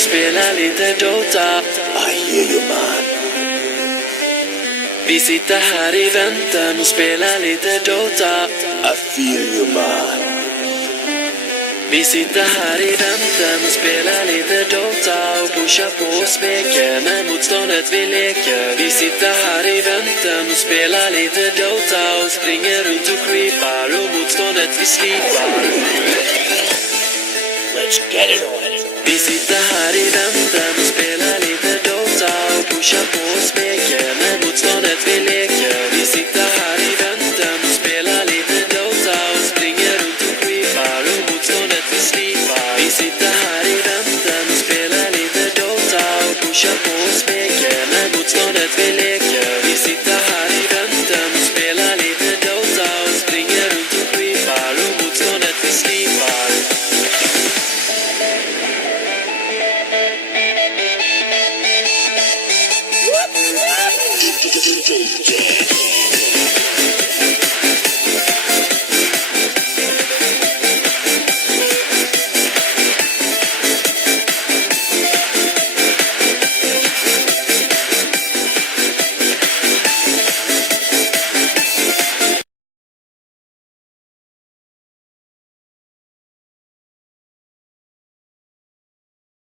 och spelar lite Dota. I hear you man. Vi sitter här i väntan och spelar lite Dota. I feel you man. Vi sitter här i väntan och spelar lite Dota och pushar på och smeker med motståndet vi leker. Vi sitter här i väntan och spelar lite Dota och springer runt och creepar och motståndet vi slipar. Let's get it on. Vi sitter här i väntan och spelar lite Dota och pushar på och smeker med motståndet vi leker.